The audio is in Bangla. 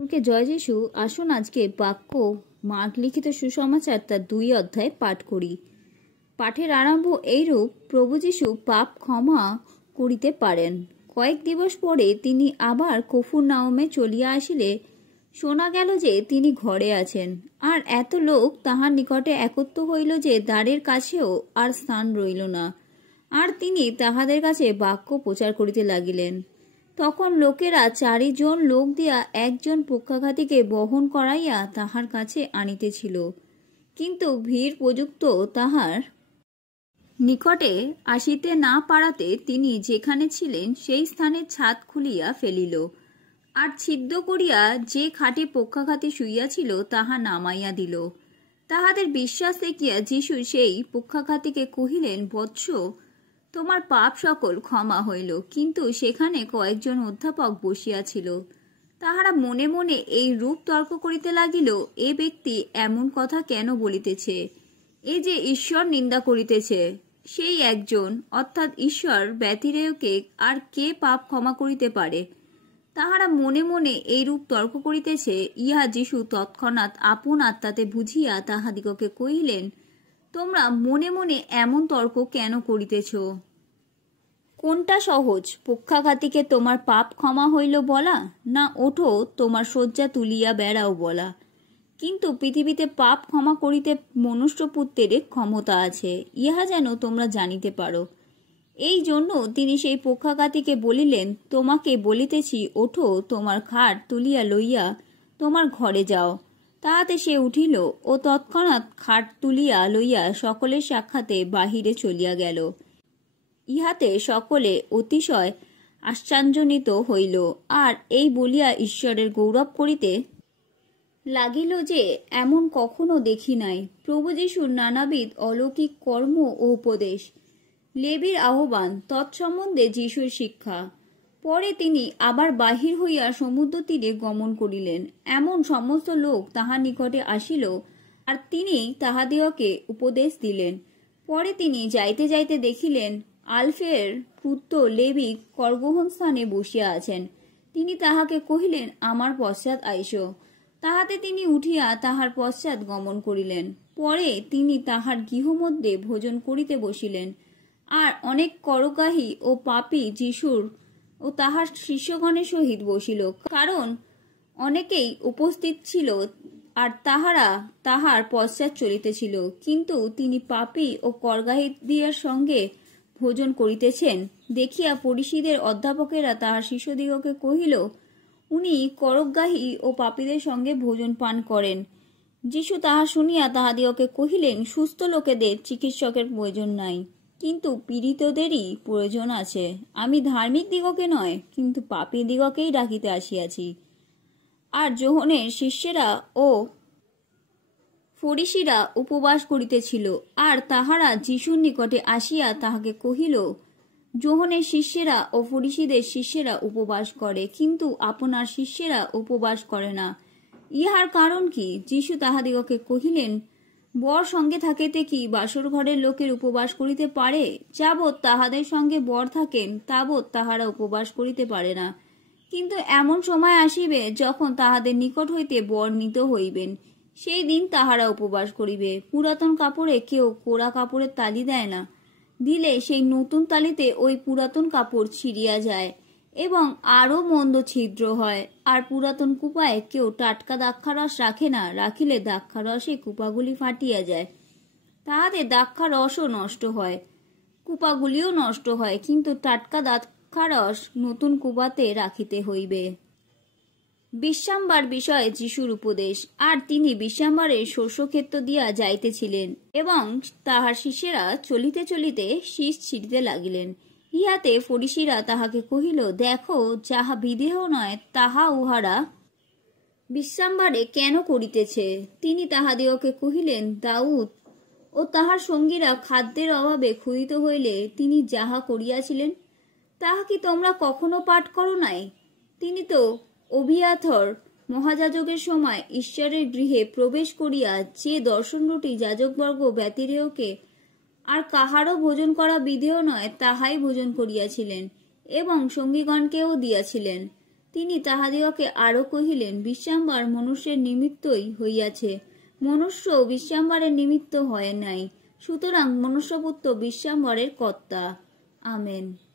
ওকে জয় যিশু। আসুন আজকে বাক্য মার্ক লিখিত সুসমাচার তার 2 অধ্যায় পাঠ করি। পাঠের আরম্ভ এইরূপ: প্রভু যিশু পাপ ক্ষমা করিতে পারেন। কয়েক দিবস পরে তিনি আবার কফুরনাহমে চলিয়া আসিলে শোনা গেল যে তিনি ঘরে আছেন, আর এত লোক তাহার নিকটে একত্র হইল যে দ্বারের কাছেও আর স্থান রইল না। আর তিনি তাহাদের কাছে বাক্য প্রচার করিতে লাগিলেন। তখন লোকেরা 4 জন লোক দিয়া একজন পক্ষাঘাতীকে বহন করাইয়া তাহার কাছে আনিতেছিল, কিন্তু ভিড় প্রযুক্ত তাহার নিকটে আসিতে না পারাতে তিনি যেখানে ছিলেন সেই স্থানে ছাদ খুলিয়া ফেলিল, আর ছিদ্র করিয়া যে খাটে পক্ষাঘাতী শুইয়াছিল তাহা নামাইয়া দিল। তাহাদের বিশ্বাস দেখিয়া যিশু সেই পক্ষাঘাতীকে কহিলেন, বৎস, তোমার পাপ সকল ক্ষমা হইল। কিন্তু সেখানে কয়েকজন অধ্যাপক বসিয়াছিল। তাহারা মনে মনে এই রূপ তর্ক করিতে লাগিল, এ ব্যক্তি এমন কথা কেন বলিতেছে? এ যে ঈশ্বর নিন্দা করিতেছে। সেই একজন, অর্থাৎ ঈশ্বর ব্যতিরেকে আর কে পাপ ক্ষমা করিতে পারে? তাহারা মনে মনে এই রূপ তর্ক করিতেছে। ইহা যিশু তৎক্ষণাৎ আপন আত্মাতে বুঝিয়া তাহাদিগকে কহিলেন, তোমরা মনে মনে এমন তর্ক কেন করিতেছ? কোনটা সহজ, পক্ষাঘাতীকে তোমার পাপ ক্ষমা হইল বলা, না ওঠো তোমার শয্যা তুলিয়া বেড়াও বলা? কিন্তু পৃথিবীতে পাপ ক্ষমা করিতে মনুষ্যপুত্রের ক্ষমতা আছে, ইহা যেন তোমরা জানিতে পারো। এই জন্য তিনি সেই পক্ষাঘাতীকে বলিলেন, তোমাকে বলিতেছি, ওঠো তোমার খাট তুলিয়া লইয়া তোমার ঘরে যাও। তাহাতে সে উঠিল ও তৎক্ষণাৎ খাট তুলিয়া লইয়া সকলের সাক্ষাতে বাহিরে চলিয়া গেল। ইহাতে সকলে অতিশয় আশ্চর্যান্বিত হইল, আর এই বলিয়া ঈশ্বরের গৌরব করিতে লাগিল যে এমন কখনো দেখি নাই। প্রভু যিশুর নানাবিধ অলৌকিক কর্ম ও উপদেশ, লেবীর আহ্বান, তৎসম্বন্ধে যিশুর শিক্ষা। পরে তিনি আবার বাহির হইয়া সমুদ্র তীরে গমন করিলেন। এমন সমস্ত লোক তাহার নিকটে আসিল, আর তিনি তাহাদিগকে উপদেশ দিলেন। পরে তিনি যাইতে যাইতে দেখিলেন আলফের পুত্র লেবী করগ্রহণ স্থানে বসিয়া আছেন। তিনি তাহাকে কহিলেন, আমার পশ্চাৎ আইস। তাহাতে তিনি উঠিয়া তাহার পশ্চাৎ গমন করিলেন। পরে তিনি তাহার গৃহমধ্যে ভোজন করিতে বসিলেন। আর অনেক করগ্রাহী ও পাপী যিশুর ও তাহার শিষ্যগণের সহিত বসিল, কারণ অনেকেই উপস্থিত ছিল, আর তাহারা তাহার পশ্চাৎ চলিতেছিল। কিন্তু তিনি পাপী ও করগ্রাহীদের সঙ্গে ভোজন করিতেছেন দেখিয়া ফরিসীদের অধ্যাপকেরা তাহার শিষ্যদিগকে কহিল, উনি করগ্রাহী ও পাপীদের সঙ্গে ভোজন পান করেন। যিশু তাহা শুনিয়া তাহাদিগকে কহিলেন, সুস্থ লোকেদের চিকিৎসকের প্রয়োজন নাই, কিন্তু পীড়িতদেরই প্রয়োজন আছে। আমি ধার্মিক দিগকে নয়, কিন্তু পাপী দিগকেই ডাকিতে আসিয়াছি। আর যোহনের শিষ্যেরা ও ফরিসীরা উপবাস করিতেছিল, আর তাহারা যিশুর নিকটে আসিয়া তাহাকে কহিল, যোহনের শিষ্যেরা ও ফরিসীদের শিষ্যেরা উপবাস করে, কিন্তু আপনার শিষ্যেরা উপবাস করে না। ইহার কারণ কি? যিশু তাহাদিগকে কহিলেন, বর সঙ্গে থাকিতে কি বাসর ঘরের লোকের উপবাস করিতে পারে? যাবৎ তাহাদের সঙ্গে বর থাকেন তাবৎ তাহারা উপবাস করিতে পারে না। কিন্তু এমন সময় আসিবে যখন তাহাদের নিকট হইতে বর নিত হইবেন, সেই দিন তাহারা উপবাস করিবে। পুরাতন কাপড়ে কেউ কোরা কাপড়ের তালি দেয় না, দিলে সেই নতুন তালিতে ওই পুরাতন কাপড় ছিঁড়িয়া যায় এবং আরো মন্দ ছিদ্র হয়। আর পুরাতন কুপায় কেউ টাটকা দ্রাক্ষারস রাখে না, রাখিলে দ্রাক্ষারসে কুপাগুলি ফাটিয়া যায়, তাহাতে দ্রাক্ষারসও নষ্ট হয়, কুপাগুলিও নষ্ট হয়। কিন্তু টাটকা দ্রাক্ষারস নতুন কুপাতে রাখিতে হইবে। বিশ্রামবার বিষয়ে যিশুর উপদেশ। আর তিনি বিশ্রামবারের শস্যক্ষেত্র দিয়া যাইতেছিলেন, এবং তাহার শিষ্যেরা চলিতে চলিতে শীষ ছিঁড়িতে লাগিলেন। ইহাতে ফরিসীরা তাহাকে কহিল, দেখো, যাহা বিদেহ নয় তাহা উহারা বিশ্রামবারে কেন করিতেছে? তিনি তাহাদিগকে কহিলেন, দাউদ ও তাহার সঙ্গীরা খাদ্যের অভাবে ক্ষুধিত হইলে তিনি যাহা করিয়াছিলেন, তাহা কি তোমরা কখনো পাঠ করো নাই? তিনি তো অবিয়াথর মহাযাজকের সময় ঈশ্বরের গৃহে প্রবেশ করিয়া যে দর্শন রুটি যাজকবর্গ ব্যতিরেকে আর কাহারও ভোজন করা বিধেয় নয় তাহাই ভোজন করিয়াছিলেন, এবং সঙ্গীগণকেও দিয়াছিলেন। তিনি তাহাদিগকে আরো কহিলেন, বিশ্রামবার মনুষ্যের নিমিত্তই হইয়াছে, মনুষ্য বিশ্রামবারের নিমিত্ত হয় নাই। সুতরাং মনুষ্যপুত্র বিশ্রামবারের কর্তা। আমেন।